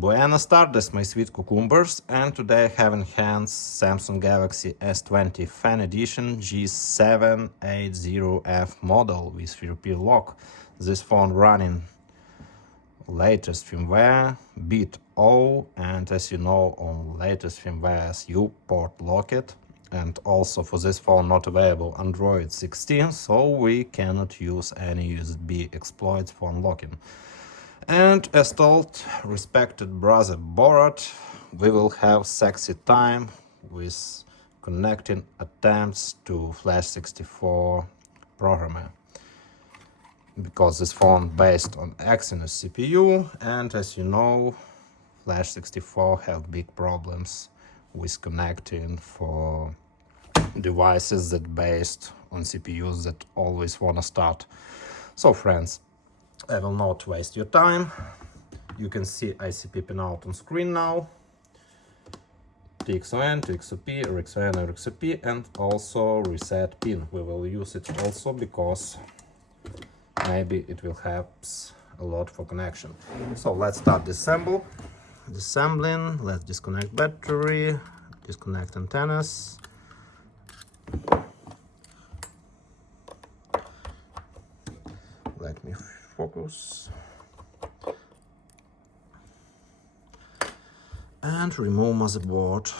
Buenas tardes, my sweet cucumbers, and today I have in hands Samsung Galaxy S20 FE Edition G780F model with FRP lock. This phone running latest firmware bit O, and as you know, on latest firmwares you port lock it, and also for this phone not available Android 16, so we cannot use any USB exploits for unlocking. And as told respected brother Borat, we will have sexy time with connecting attempts to Flash64 programmer, because this phone based on exynos CPU, and as you know, Flash64 have big problems with connecting for devices that based on CPUs that always wanna start. So friends, I will not waste your time. You can see ICP pinout on screen now. TXON, TXOP, RXON, RXOP, and also reset pin. We will use it also because maybe it will help a lot for connection. So let's start disassembling. Let's disconnect battery, disconnect antennas. Let me focus. And remove motherboard.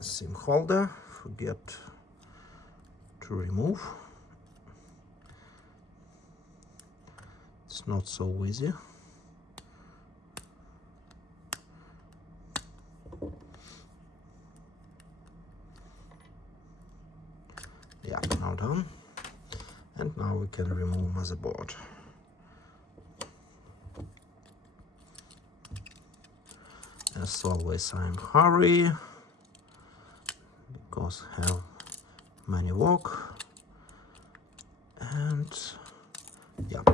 SIM holder, forget to remove. It's not so easy. Yeah, now done. And now we can remove motherboard. As always, I'm in hurry because I have many work. And yep.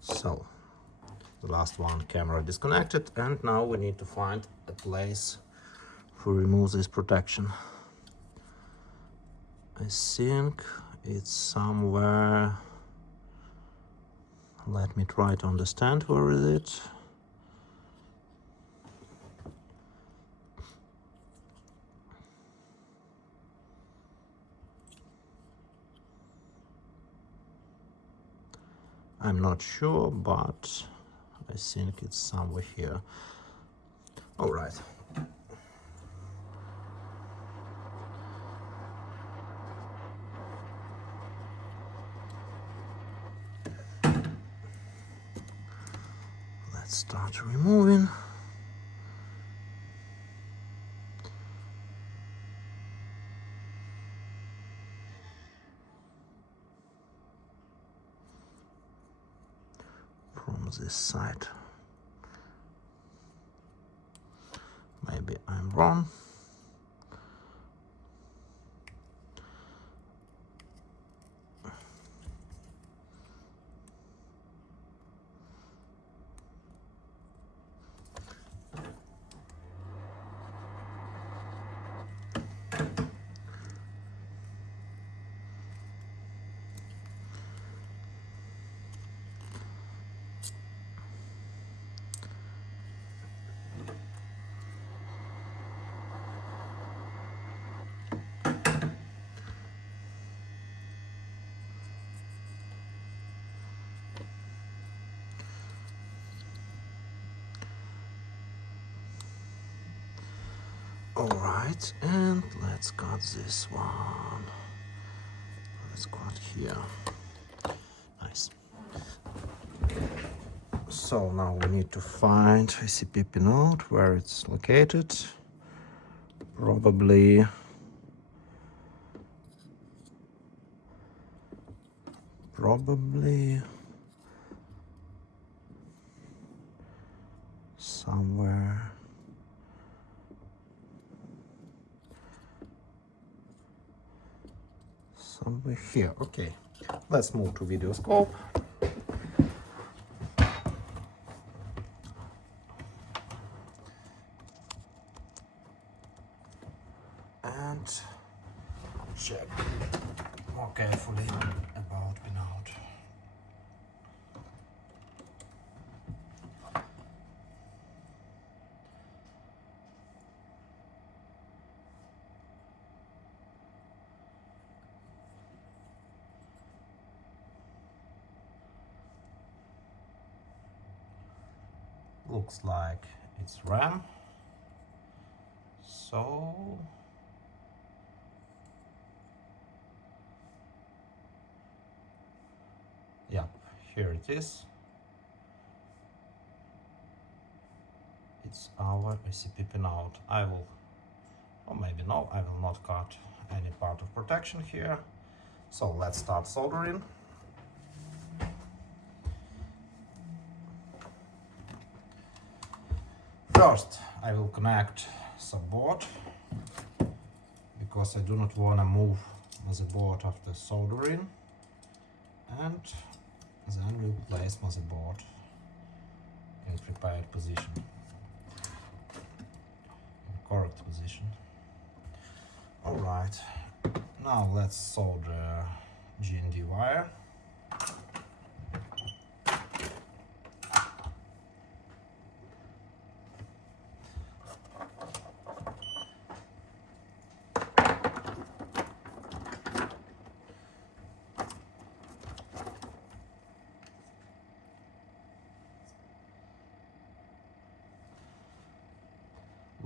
So the last one, camera disconnected, and now we need to find a place to remove this protection. I think it's somewhere. Let me try to understand where is it. I'm not sure, but I think it's somewhere here. All right. Let's start removing. From this side. Maybe I'm wrong. All right, and let's cut this one. Let's cut here. Nice. So now we need to find ICP pinout where it's located. Probably somewhere. Somewhere here. Okay, let's move to video scope. And check more carefully about pinout. Looks like it's RAM. So yeah, here it is. It's our ICP pinout. I will, or maybe no, I will not cut any part of protection here. So let's start soldering. First, I will connect subboard because I do not want to move motherboard after soldering, and then we'll place motherboard in prepared position, in correct position. Alright, now let's solder GND wire.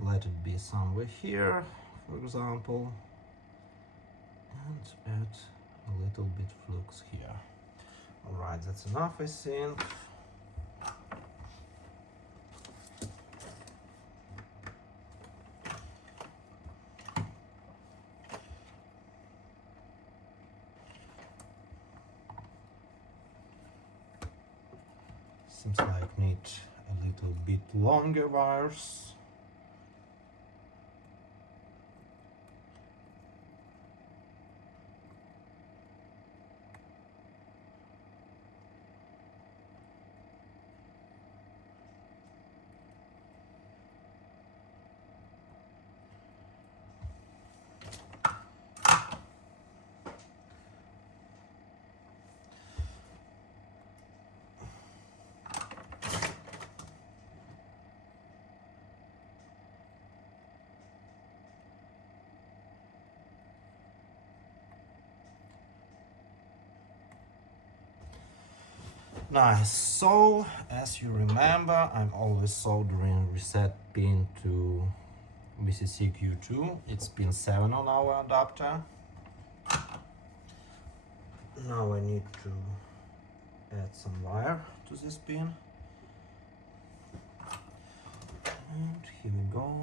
Let it be somewhere here, for example, and add a little bit flux here. Alright, that's enough, I think. Seems like need a little bit longer wires. Nice. So, as you remember, I'm always soldering reset pin to VCC Q2. It's pin 7 on our adapter. Now I need to add some wire to this pin. And here we go.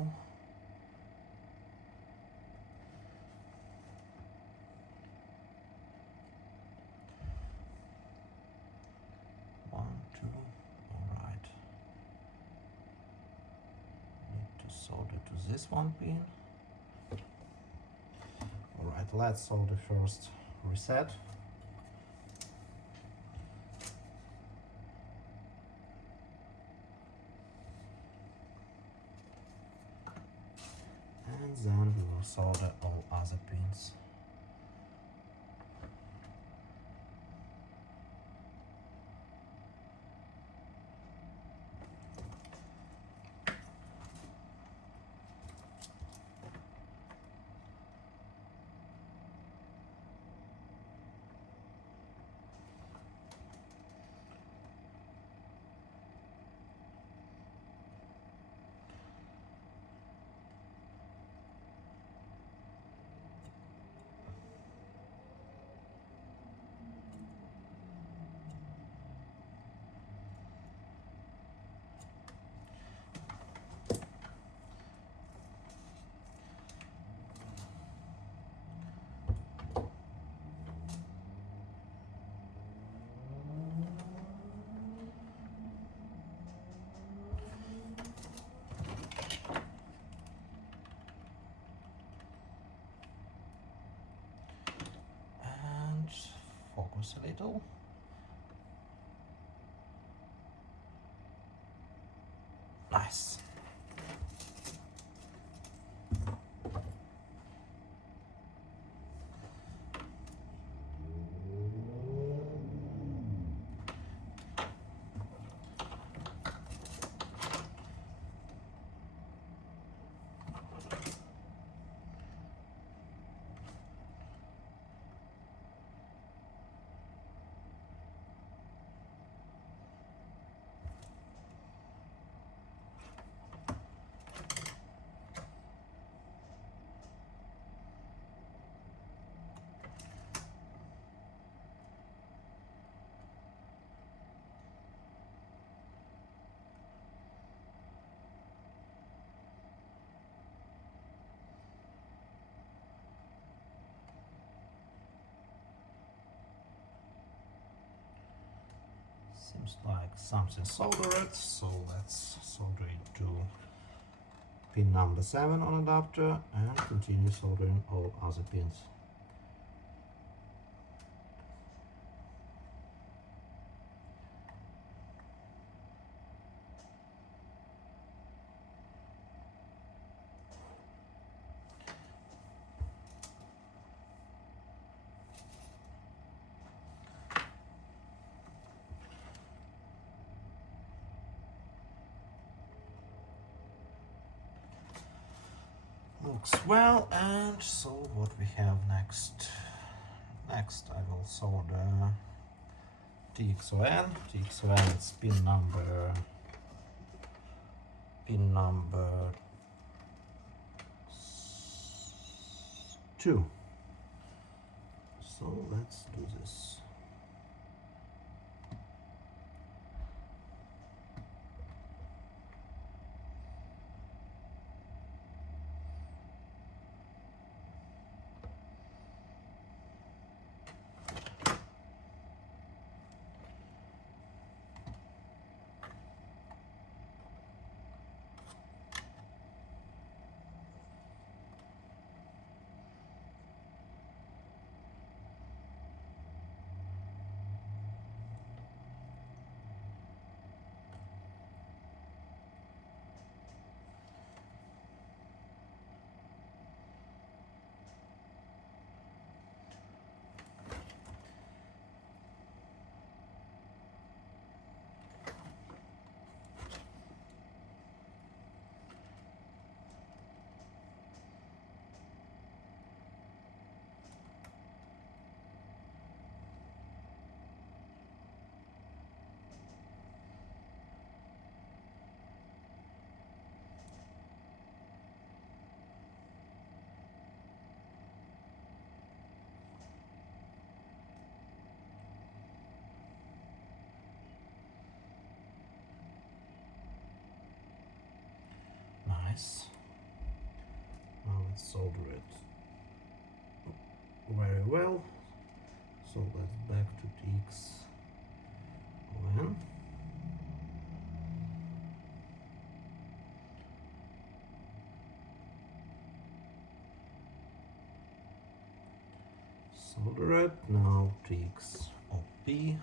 Solder to this one pin. Alright, let's solder first reset. And then we will solder all other pins. Focus a little. Nice. seems like something soldered, so let's solder it to pin number 7 on adapter and continue soldering all other pins. Looks well, and so what we have next? Next I will solder TXON. TXON is pin number 2. So let's do this. Nice. Now let's solder it very well. So let's back to TXON. Solder it. Now TXOP.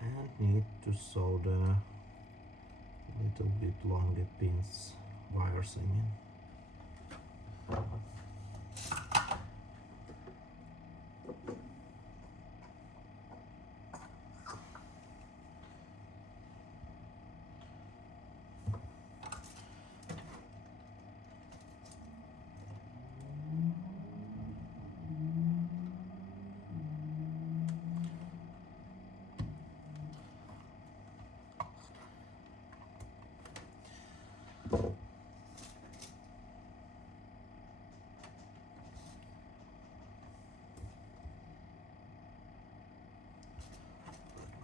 And need to solder a little bit longer pins, wires I mean.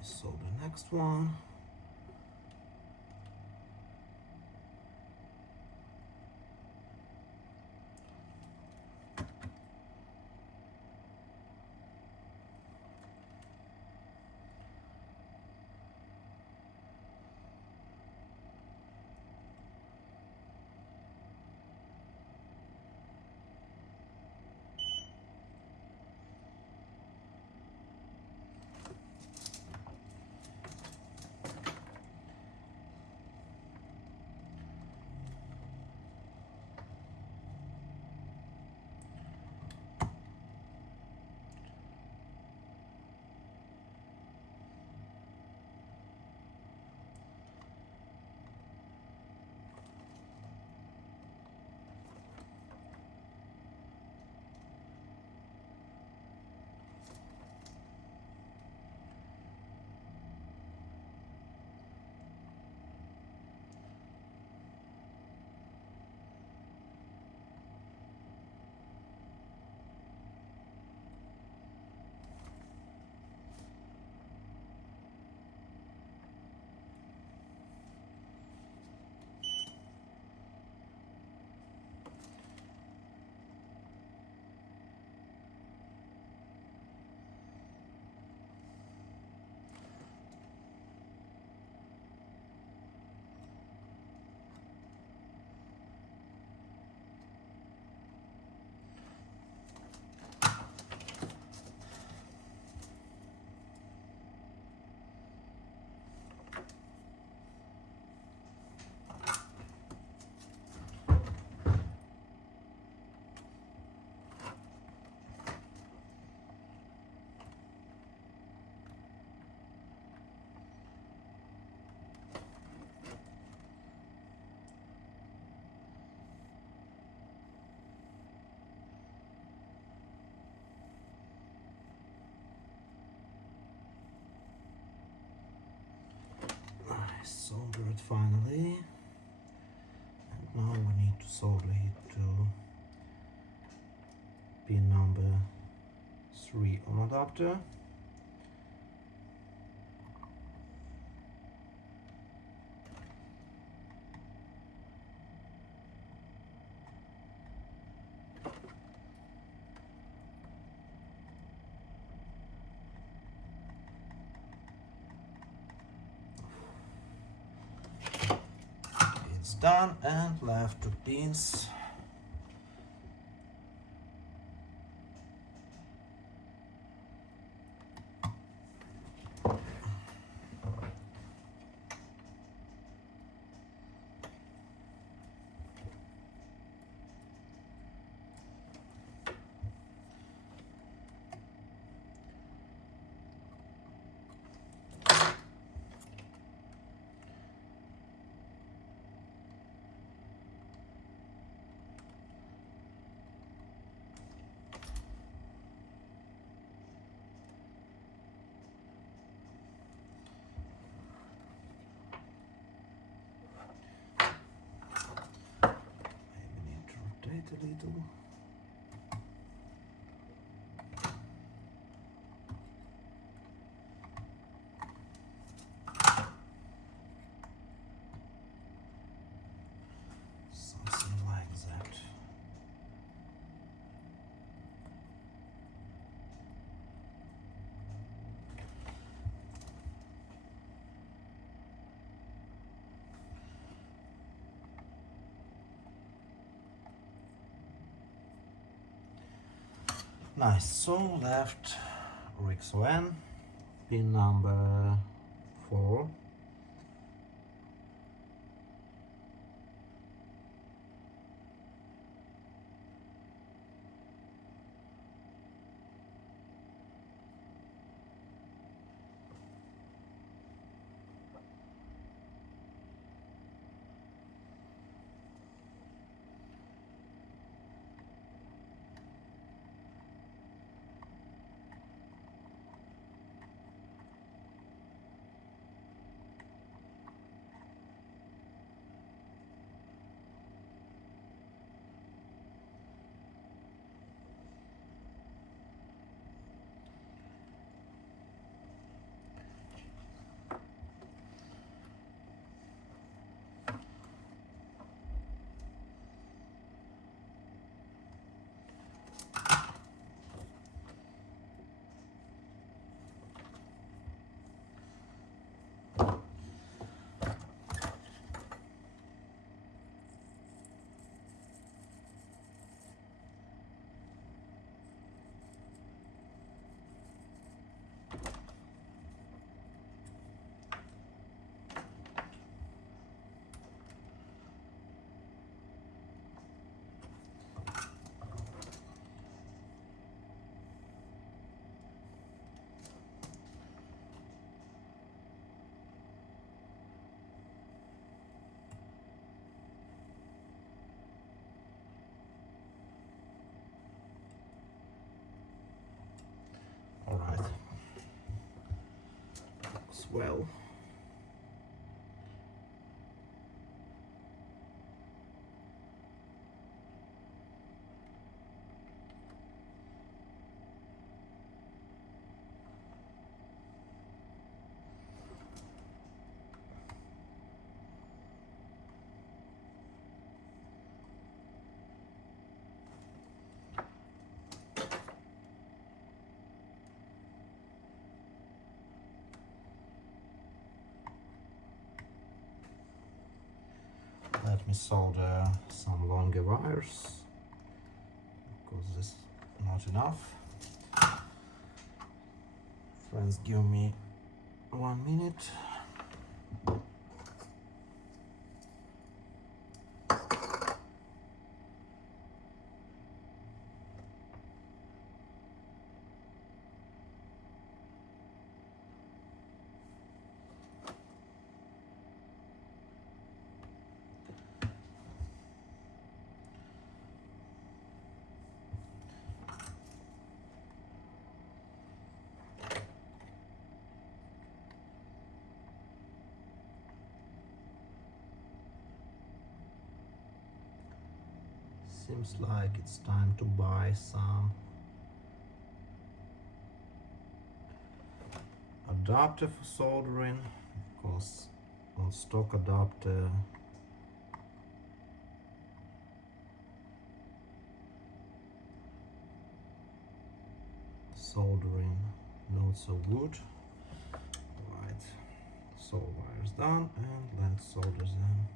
Solder the next one. soldered finally, and now we need to solder it to pin number 3 on adapter. It's done, and left 2 pins. A little. Something like that. Nice. So left RxON, pin number 4. All right. Looks well. Let me solder some longer wires because this is not enough. Friends, give me 1 minute. Seems like it's time to buy some adapter for soldering, because on stock adapter soldering not so good. Right, so wires done, and let's solder them.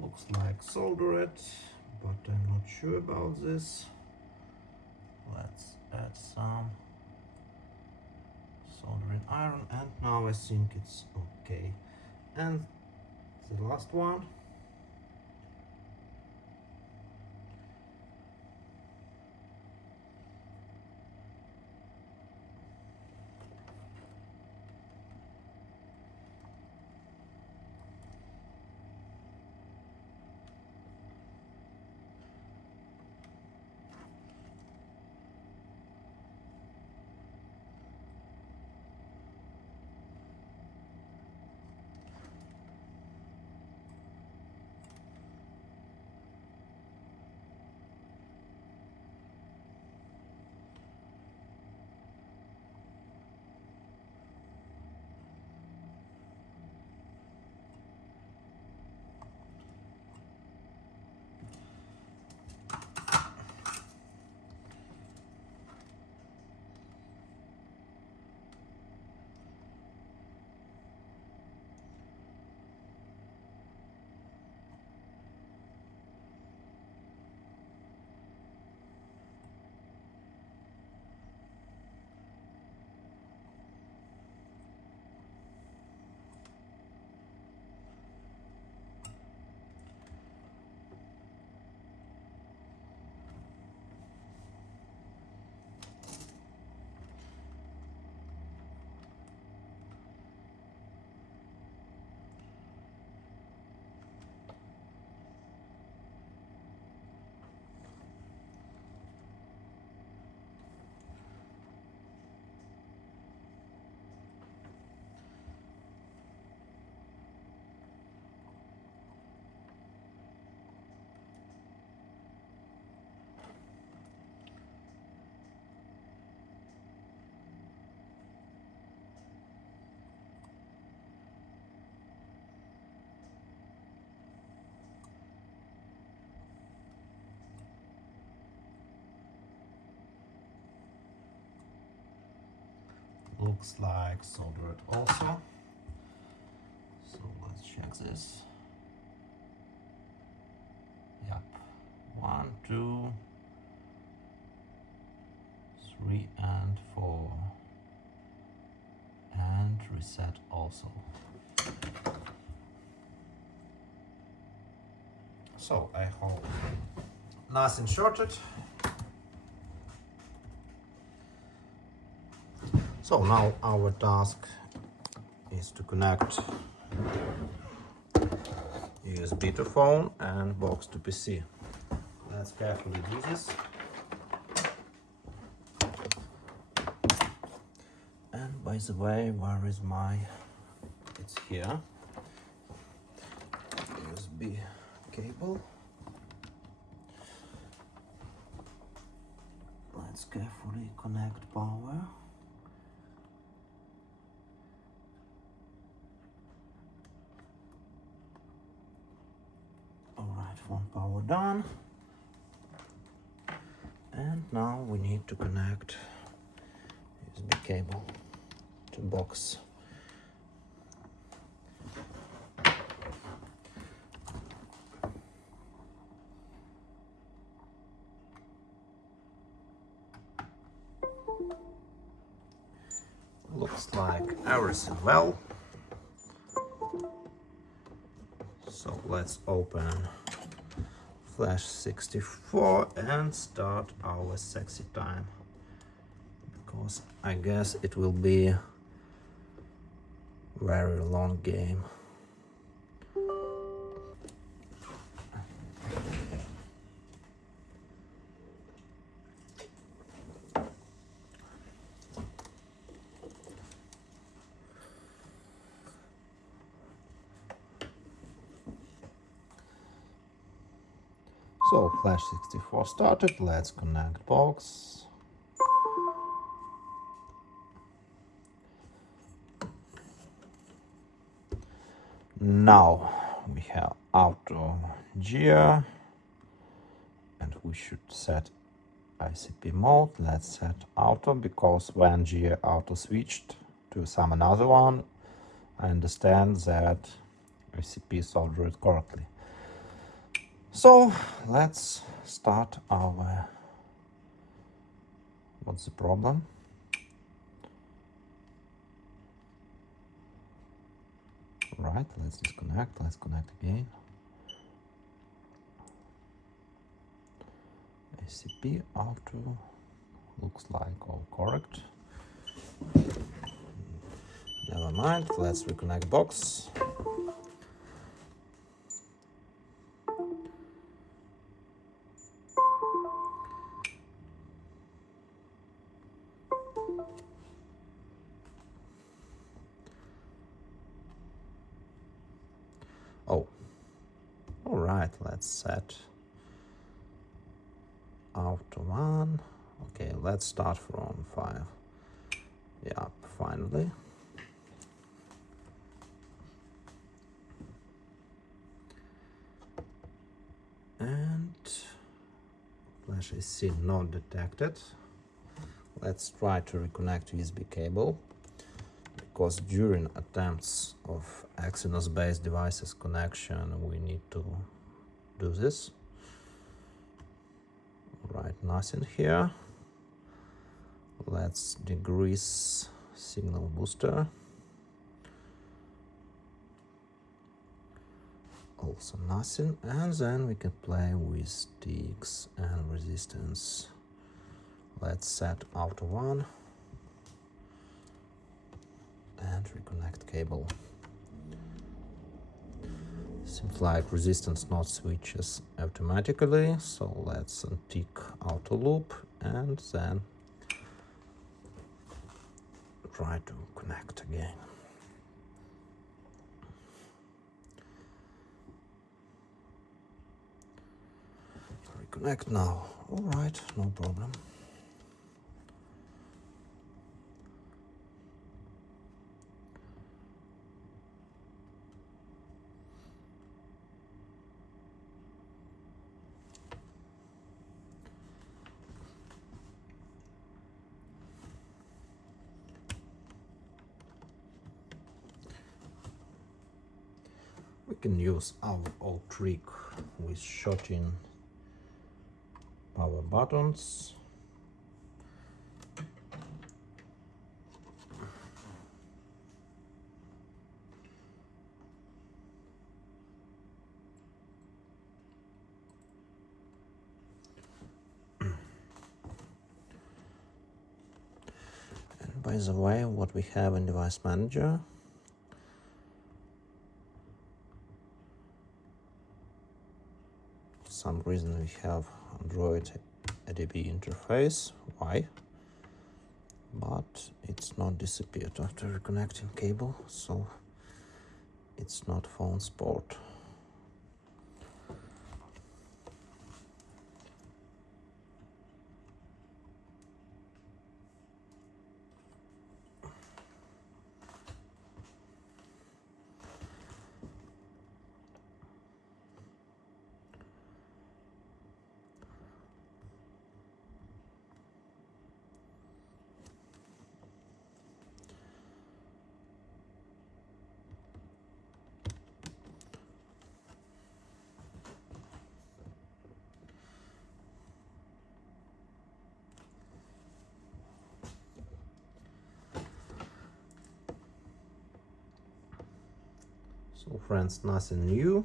Looks like soldered, but I'm not sure about this. Let's add some soldering iron, and now I think it's okay. And the last one. Looks like soldered also. So let's check this. Yep. 1, 2, 3, and 4. And reset also. So I hope nothing shorted. So now our task is to connect USB to phone and box to PC. Let's carefully do this. And by the way, where is my... It's here. USB cable. Let's carefully connect power. phone powered on. And now we need to connect USB cable to box. Looks like everything well. So let's open Flash 64 and start our sexy time, because I guess it will be a very long game. So Flash 64 started, let's connect box. Now we have auto gear and we should set ICP mode. Let's set auto, because when gear auto switched to some another one, I understand that ICP soldered correctly. So let's start our, what's the problem? Right, let's disconnect, let's connect again. ICP auto looks like all correct. Never mind, let's reconnect box. Oh, all right, let's set auto 1. Okay, let's start from 5. Yeah, finally. And Flash IC not detected. Let's try to reconnect USB cable, because during attempts of exynos based devices connection we need to do this. Right, nothing here. Let's degrease signal booster. Also nothing, and then we can play with ticks and resistance. Let's set auto 1 and reconnect cable. Seems like resistance not switches automatically, so let's untick auto loop and then try to connect again. Reconnect now. All right, no problem. We can use our old trick with shorting power buttons. And by the way, what we have in Device Manager, for some reason we have Android ADB interface. Why? But it's not disappeared after reconnecting cable, so it's not phone support. So friends, nothing new.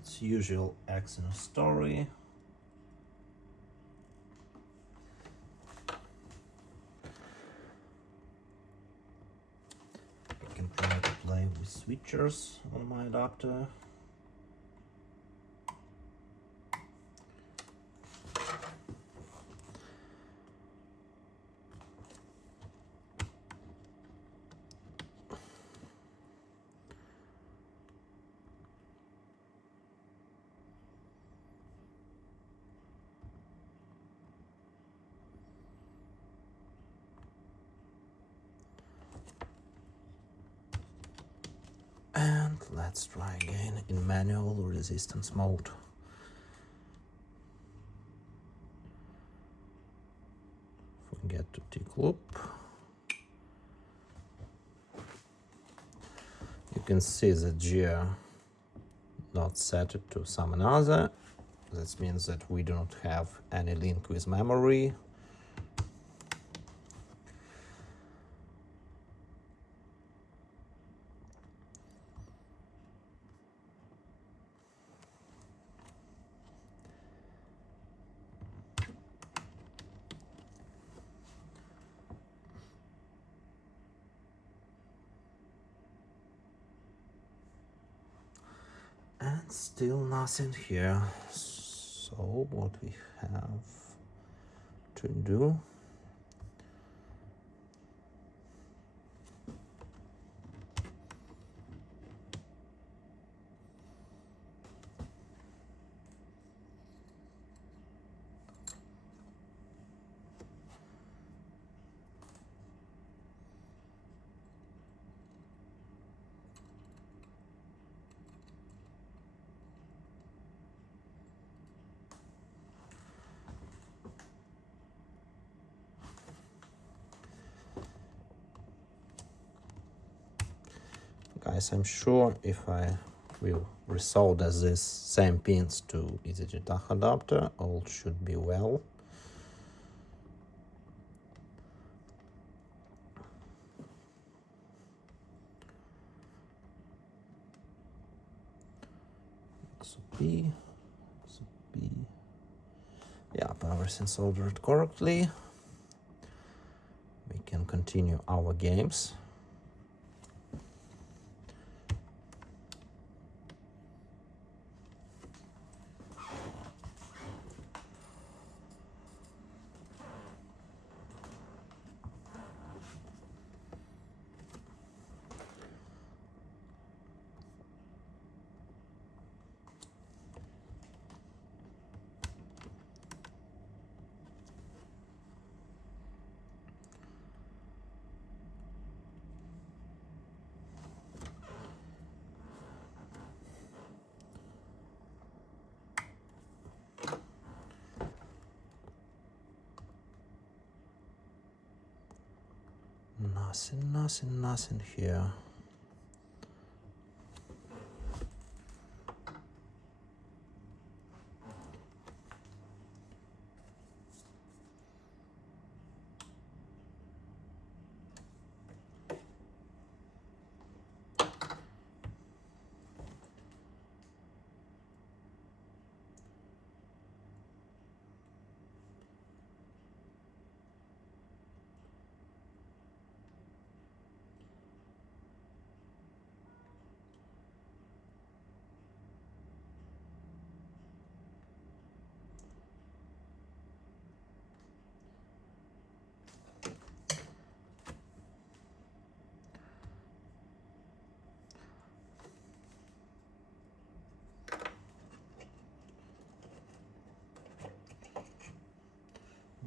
It's usual exynos story. I can try to play with switchers on my adapter. And let's try again in manual resistance mode. Forget to tick loop. You can see the gear not set it to some another. That means that we don't have any link with memory. And still nothing here. So what we have to do, guys, I'm sure if I will resolder these same pins to Easy-JTAG adapter, all should be well. XP. Yeah, everything soldered correctly. We can continue our games. Nothing here.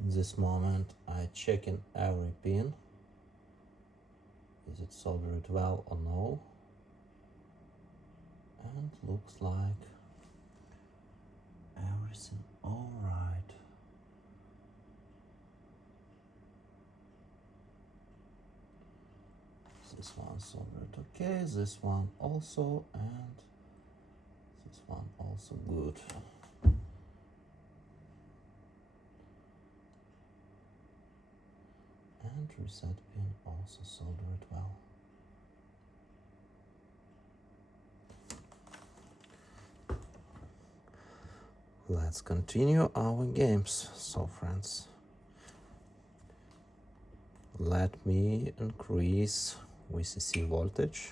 In this moment, I check in every pin. Is it soldered well or no? And looks like everything all right. This one soldered okay, this one also, and this one also good. And reset pin also soldered well. Let's continue our games. So friends, let me increase VCC voltage.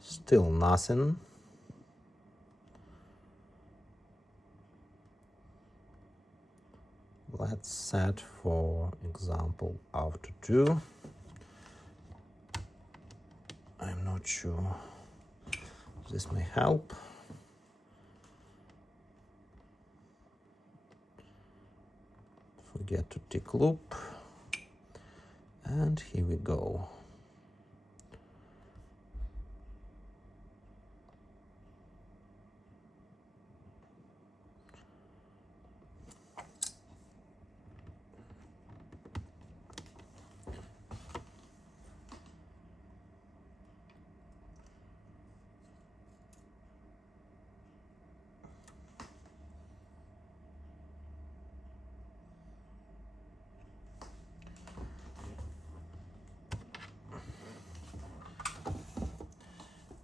Still nothing. Let's set, for example, auto 2. I'm not sure this may help. Forget to tick loop. And here we go.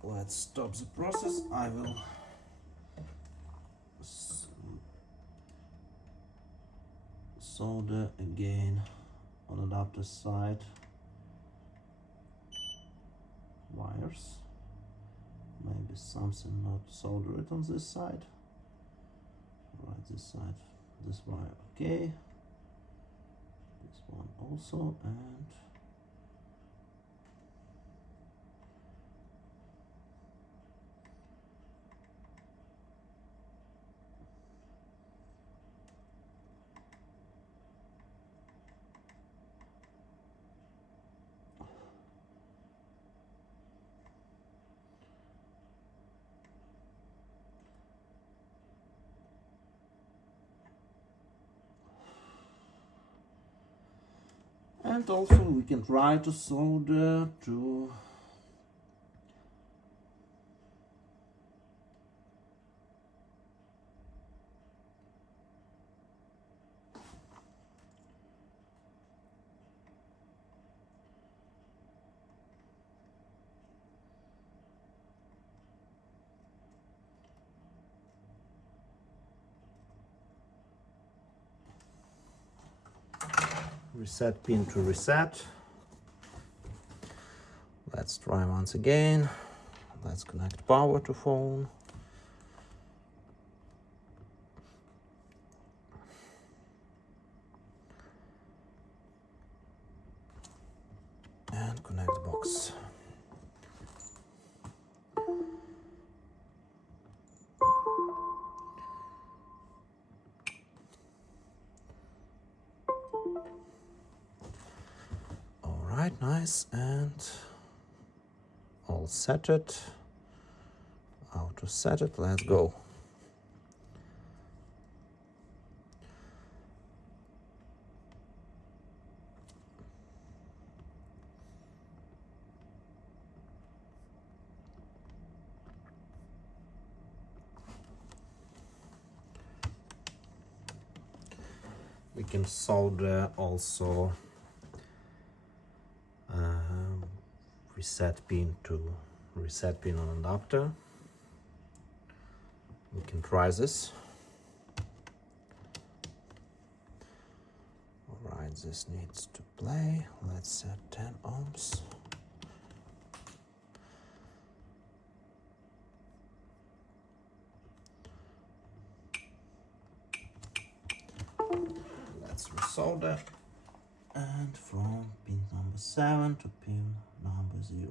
Let's stop the process. I will solder again on adapter side wires. Maybe something not soldered on this side. Right, this side, this wire, okay. This one also, and also we can try to solder to reset pin to reset. Let's try once again. Let's connect power to phone. And connect box. All right, nice, and all set it. How to set it? Let's go. We can solder also reset pin to reset pin on adapter. We can try this. All right, this needs to play. Let's set 10 ohms. Let's resolder, and from pin number 7 to pin number 0.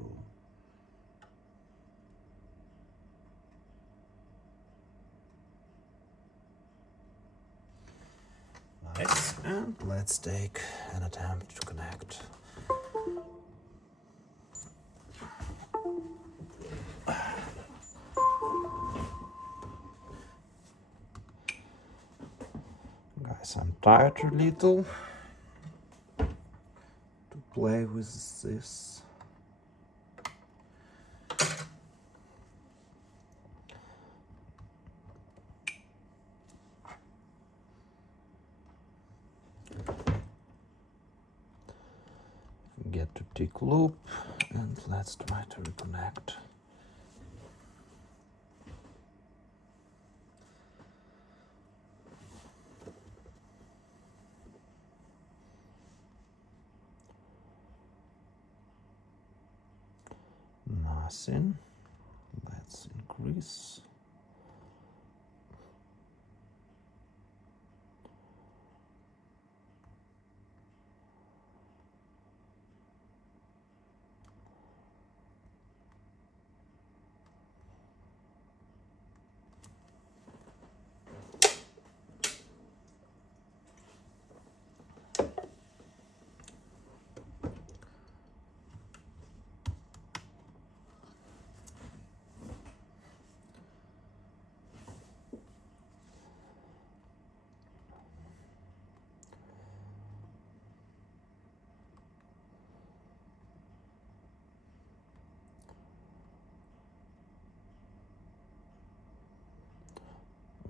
Nice, and let's take an attempt to connect. Guys, I'm tired a little. play with this. Get to tick loop and let's try to reconnect. Nothing. Let's increase.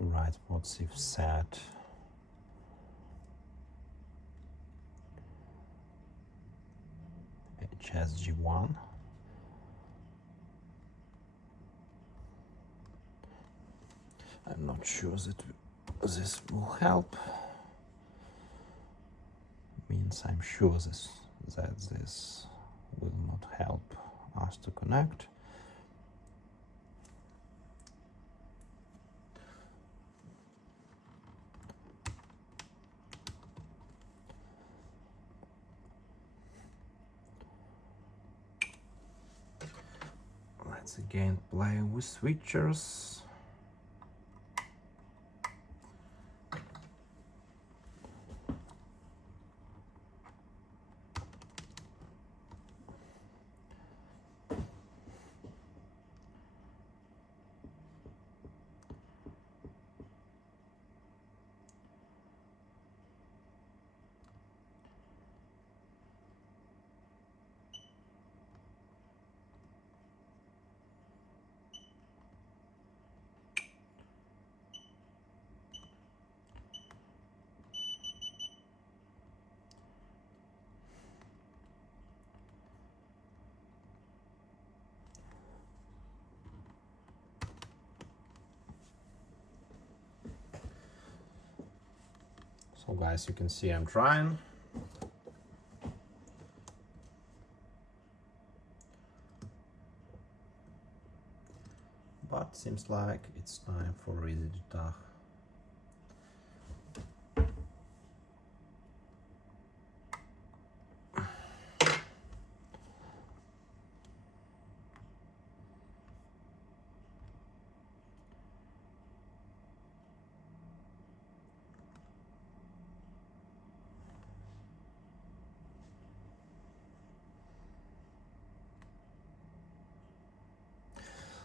Right, what's if set HSG1? I'm not sure that this will help. Means I'm sure that this will not help us to connect. Let's again play with switchers. So guys, you can see I'm trying. But seems like it's time for Easy-JTAG.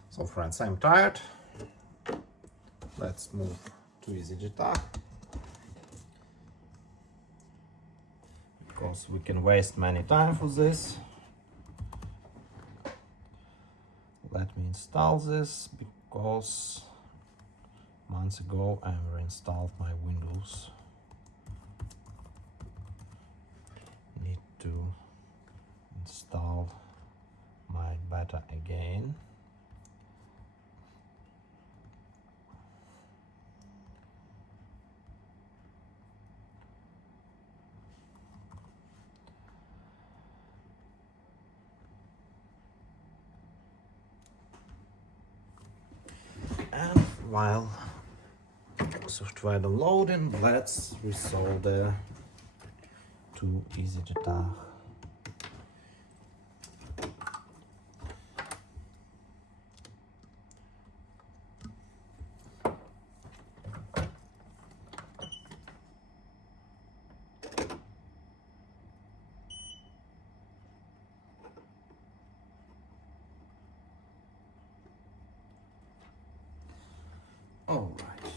So friends, I'm tired. Let's move to Easy-JTAG, because we can waste many time for this. Let me install this, because months ago I reinstalled my Windows. Need to install my beta again. And while software downloading, let's resolder to Easy-JTAG. All right,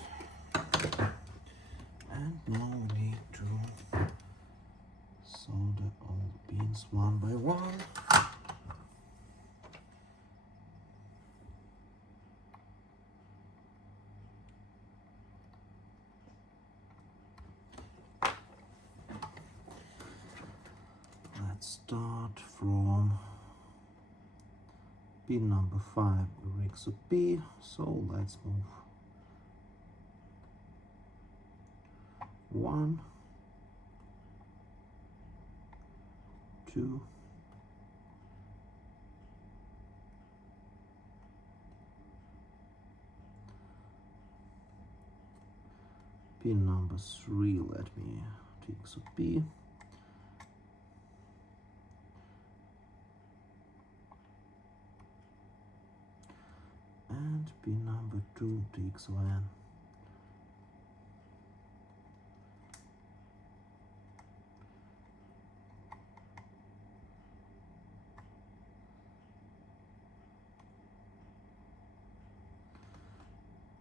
and now we need to solder all pins one by one. Let's start from pin number 5, erasure P. So let's move 1, 2, pin number 3, let me take some P, and pin number 2 takes N.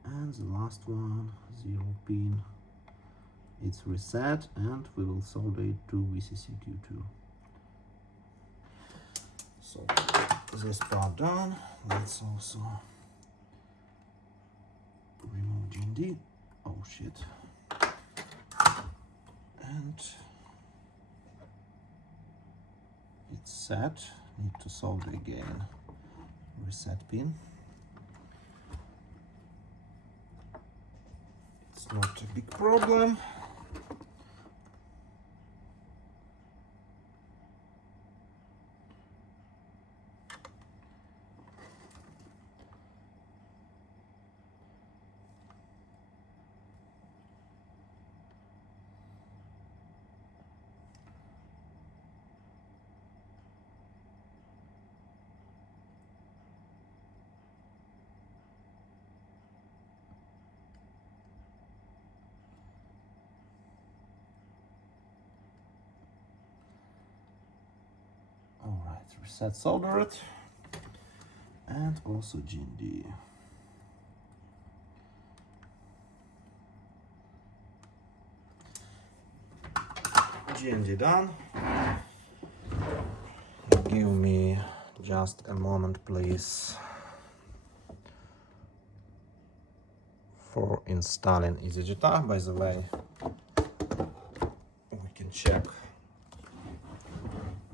And the last one, 0 pin, it's reset, and we will solder it to VCC-Q2. So this part done. Let's also remove GND. Oh shit. And it's set. Need to solder again. Reset pin. It's not a big problem. Alright, reset soldered, and also GND. GND done. Give me just a moment, please, for installing Easy-JTAG. By the way, we can check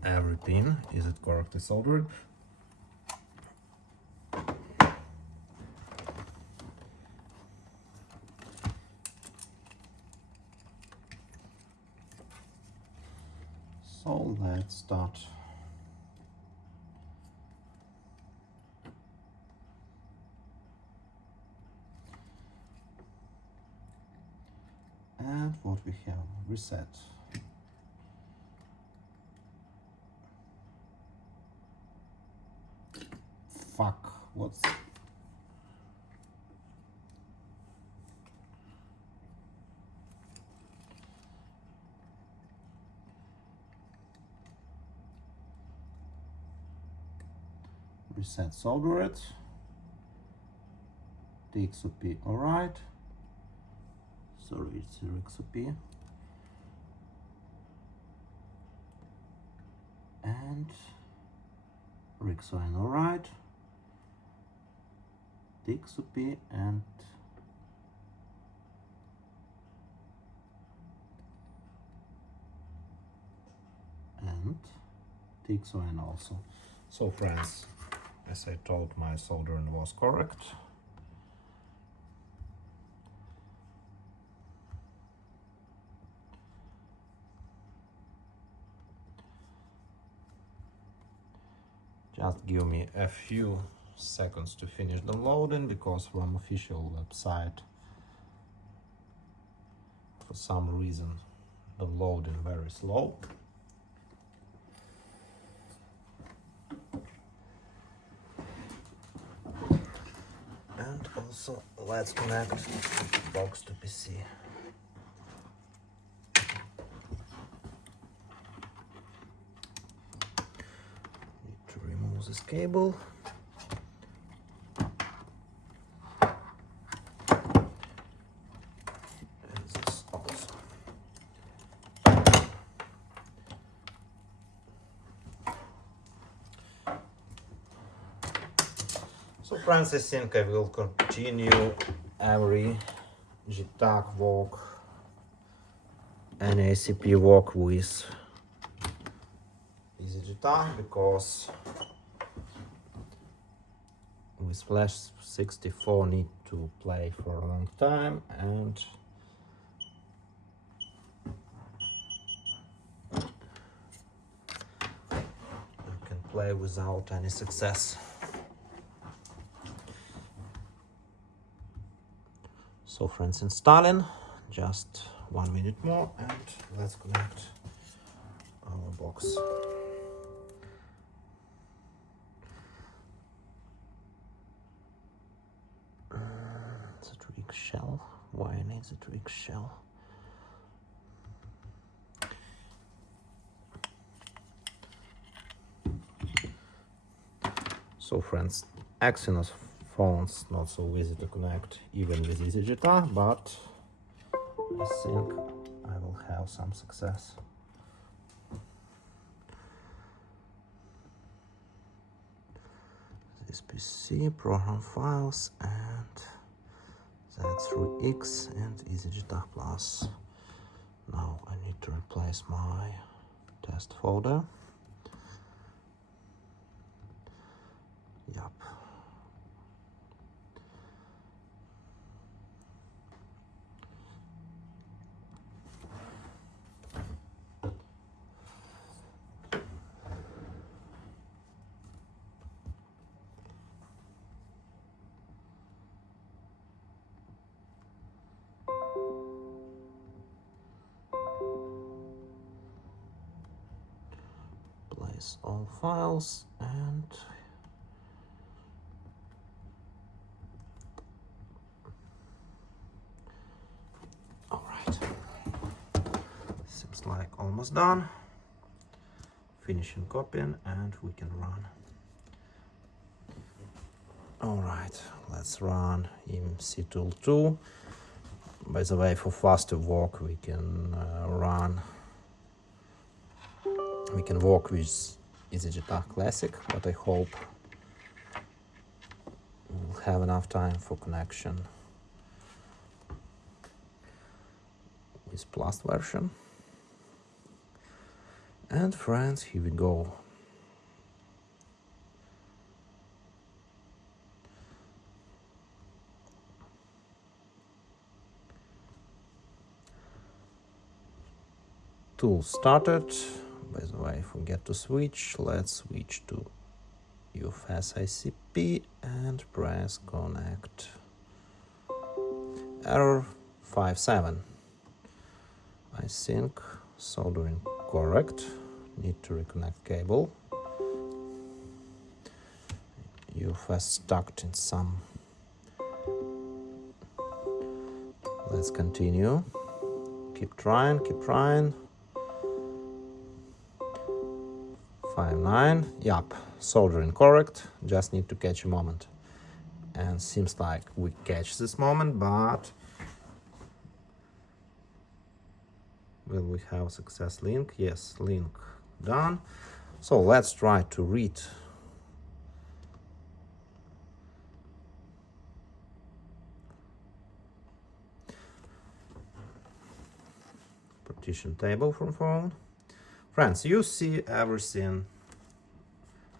every pin, is it correctly soldered. So let's start. And what we have, reset. Fuck, what's... Reset soldered. TXOP, alright. Sorry, it's RXOP. And RXON, alright. TXOP and TXON also. So friends, as I told, my soldering was correct. Just give me a few seconds to finish downloading, because from official website, for some reason, downloading very slow. And also let's connect box to PC. Need to remove this cable. And this also. So friends, I think I will continue every Jtag walk and ACP walk with Easy-JTAG, because with Flash 64 need to play for a long time, and you can play without any success. So friends, installing, just 1 minute more and let's connect our box. It's a twig shell. Why needs a twig shell? So friends, exynos phones not so easy to connect even with Easy-JTAG, but I think I will have some success. This PC, program files, and that's through X and Easy-JTAG Plus. Now I need to replace my test folder. Yup. Place all files and alright, seems like almost done. Finishing copying and we can run. Alright, let's run IMC tool 2. By the way, for faster walk we can walk with Easy-JTAG Classic, but I hope we'll have enough time for connection with Plus version. And friends, here we go. Tool started. By the way, forget to switch. Let's switch to UFS ICP and press connect. Error 57. I think soldering correct. Need to reconnect cable. UFS stuck in some. Let's continue. Keep trying, keep trying. 5.9, yup, soldering correct, just need to catch a moment. And seems like we catch this moment, but will we have success link? Yes, link done. So let's try to read partition table from phone. Friends, you see everything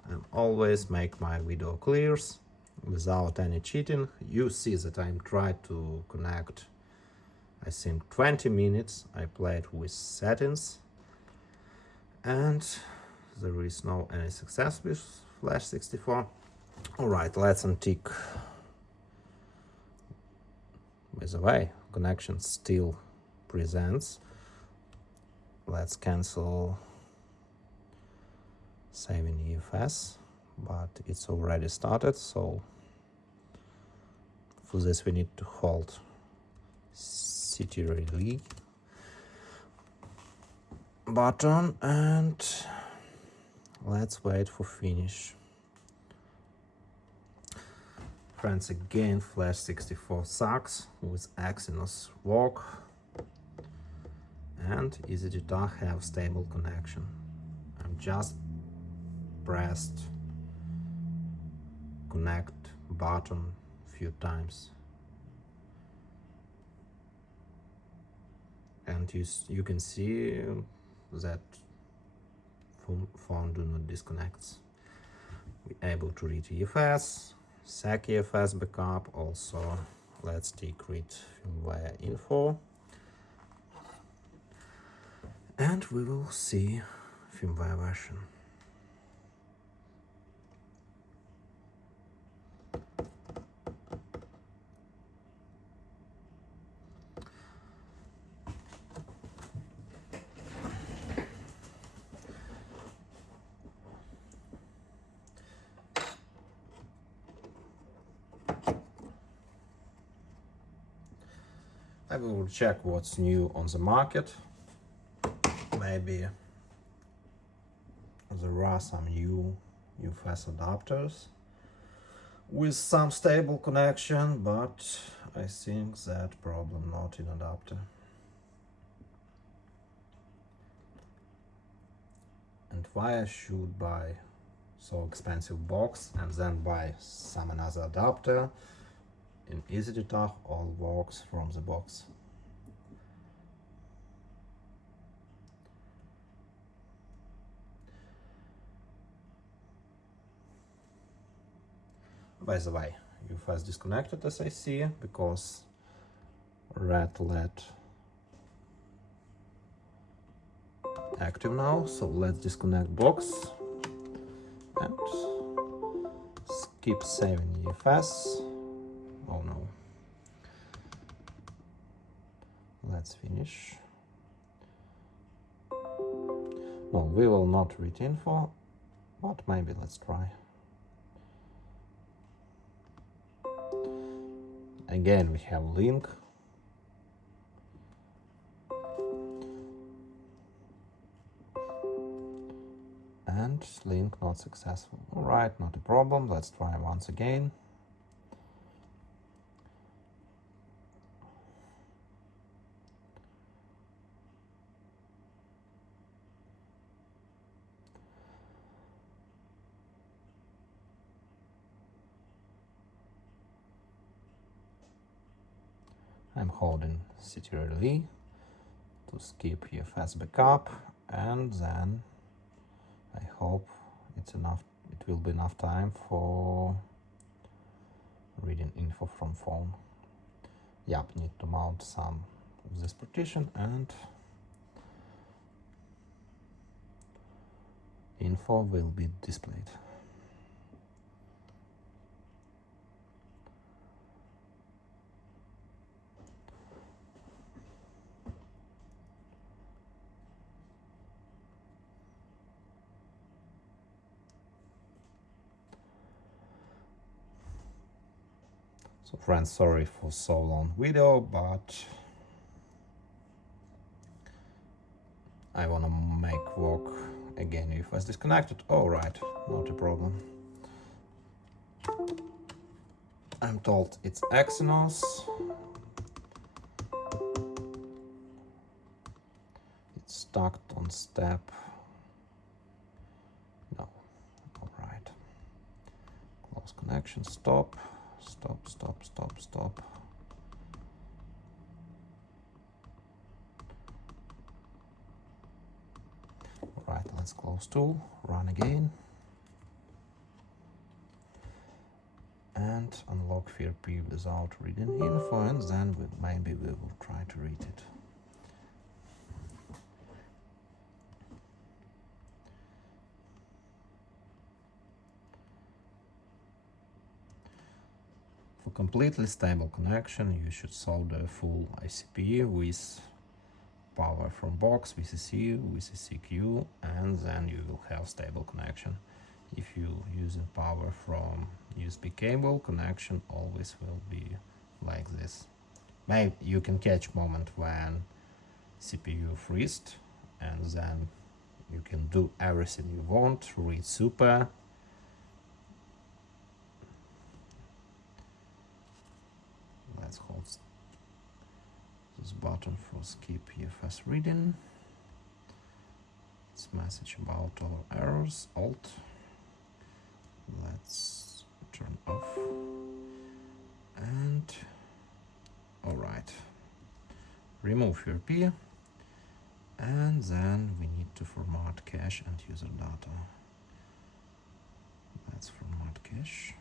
and always make my video clear without any cheating. You see that I'm trying to connect, I think 20 minutes. I played with settings and there is no any success with Flash 64. Alright, let's untick. By the way, connection still presents. Let's cancel saving UFS, but it's already started, so for this we need to hold city relay button and let's wait for finish. Friends, again Flash 64 sucks with exynos walk and Easy-JTAG have stable connection. I'm just pressed connect button a few times, and you can see that phone do not disconnects. We're able to read EFS, SAC EFS backup. Also, let's decrypt firmware info, and we will see firmware version. I will check what's new on the market. Maybe there are some new UFS adapters with some stable connection, but I think that problem not in adapter. And why I should buy so expensive box and then buy some another adapter? In Easy-JTAG all works from the box. By the way, UFS disconnected as I see, because red LED active now. So let's disconnect box and skip saving UFS. Oh no. Let's finish. No, we will not read info, but maybe let's try. Again, we have link. And link not successful. All right, not a problem. Let's try once again. I'm holding city relay to skip UFS backup, and then I hope it's enough. It will be enough time for reading info from phone. Yep, need to mount some of this partition and info will be displayed. So friends, sorry for so long video, but I wanna make work again if I was disconnected. All right, not a problem. I'm told it's exynos. It's stuck on step. No, all right. Close connection, stop. Stop. All right, let's close tool, run again, and unlock FRP without reading info, and then maybe we will try to read it. For completely stable connection, you should solder a full ICP with power from box, VCC, VCCQ, and then you will have stable connection. If you using power from USB cable, connection always will be like this. Maybe you can catch moment when CPU freezed, and then you can do everything you want, read super. Let's hold this button for skip UFS reading. It's message about our errors, alt. Let's turn off. And all right, remove FRP, and then we need to format cache and user data. Let's format cache.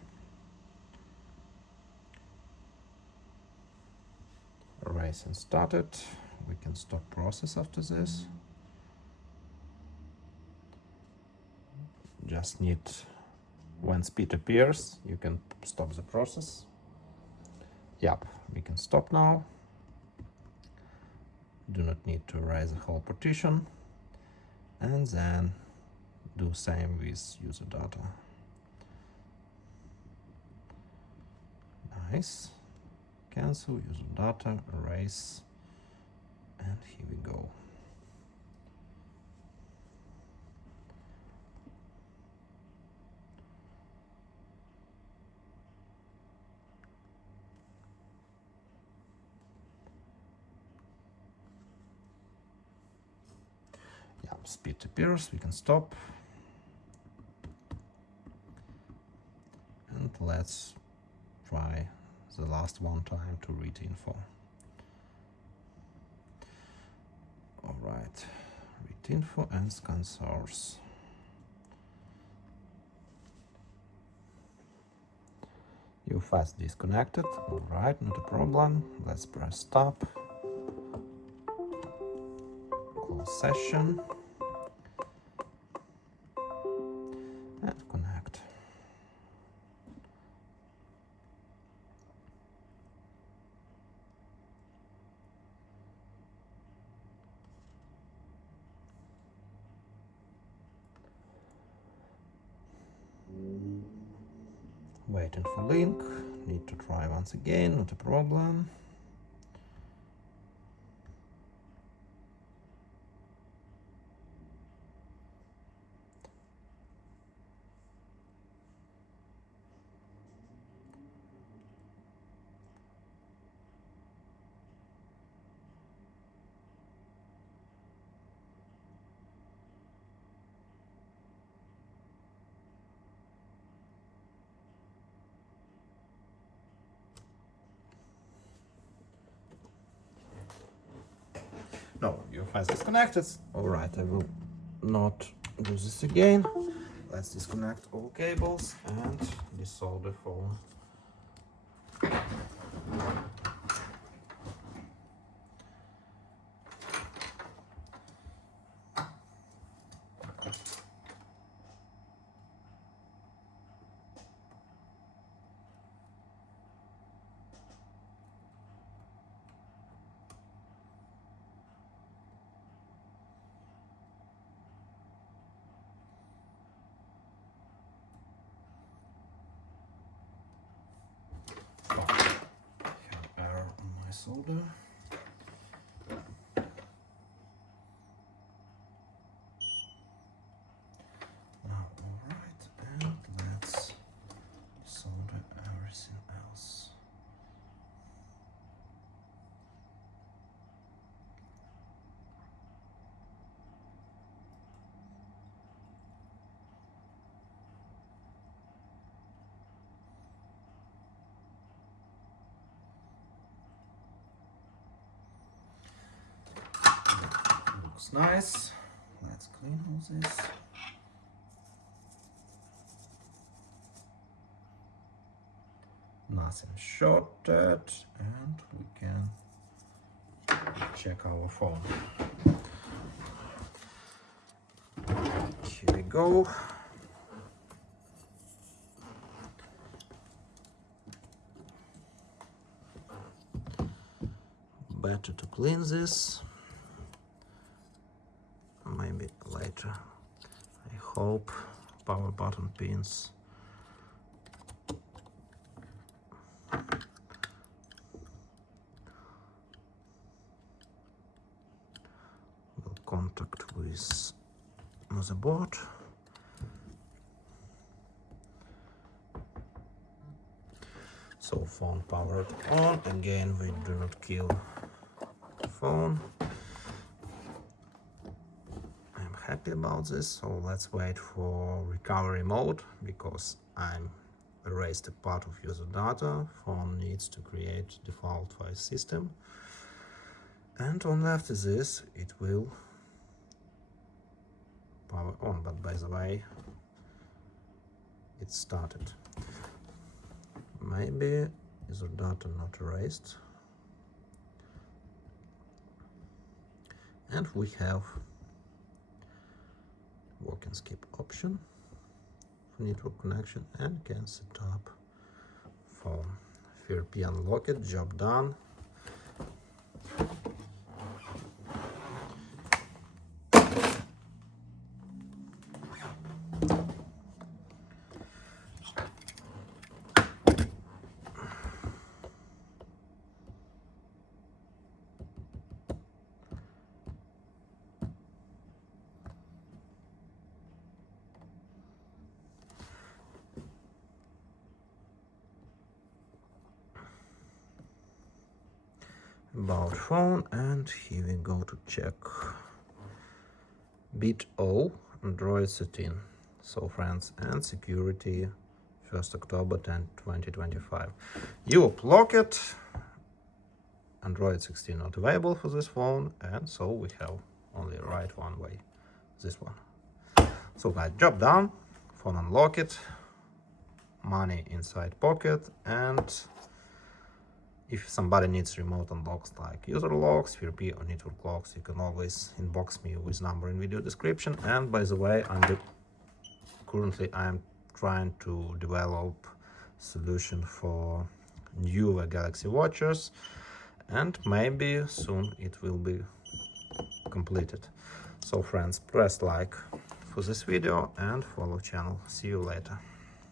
Erasing started. We can stop process after this. Just need, when speed appears, you can stop the process. Yep, we can stop now. Do not need to erase the whole partition. And then do same with user data. Nice. Cancel user data, erase, and here we go. Yeah, speed appears, we can stop. And let's try the last one time to read info. All right, read info and scan source. You fast disconnected. All right, not a problem. Let's press stop. Close session. And connect. Waiting for link. Need to try once again, not a problem. No, your file is disconnected. All right, I will not do this again. Let's disconnect all cables and desolder phone. Solder. Now, all right, and let's solder everything else. Looks nice. Let's clean all this. Nothing shorted, and we can check our phone. Here we go. Better to clean this. Maybe later. I hope power button pins will contact with motherboard. So phone powered on. Again, we do not kill the phone. I'm happy about this. So let's wait for recovery mode because I'm erased a part of user data. Phone needs to create default file system, and only after this it will power on. But by the way, it started. Maybe user data not erased, and we have walk and skip option for network connection, and can set up phone. FRP unlocked, job done. About phone, and here we go to check bit O, Android 13. So friends, and security 1st October 2025. You block it, Android 16 not available for this phone, and so we have only right one way, this one. So guys, job done, phone unlocked, money inside pocket, and if somebody needs remote unlocks like user locks, FRP or network locks, you can always inbox me with number in video description. And by the way, currently I'm trying to develop solution for newer Galaxy watches, and maybe soon it will be completed. So friends, press like for this video and follow channel. See you later.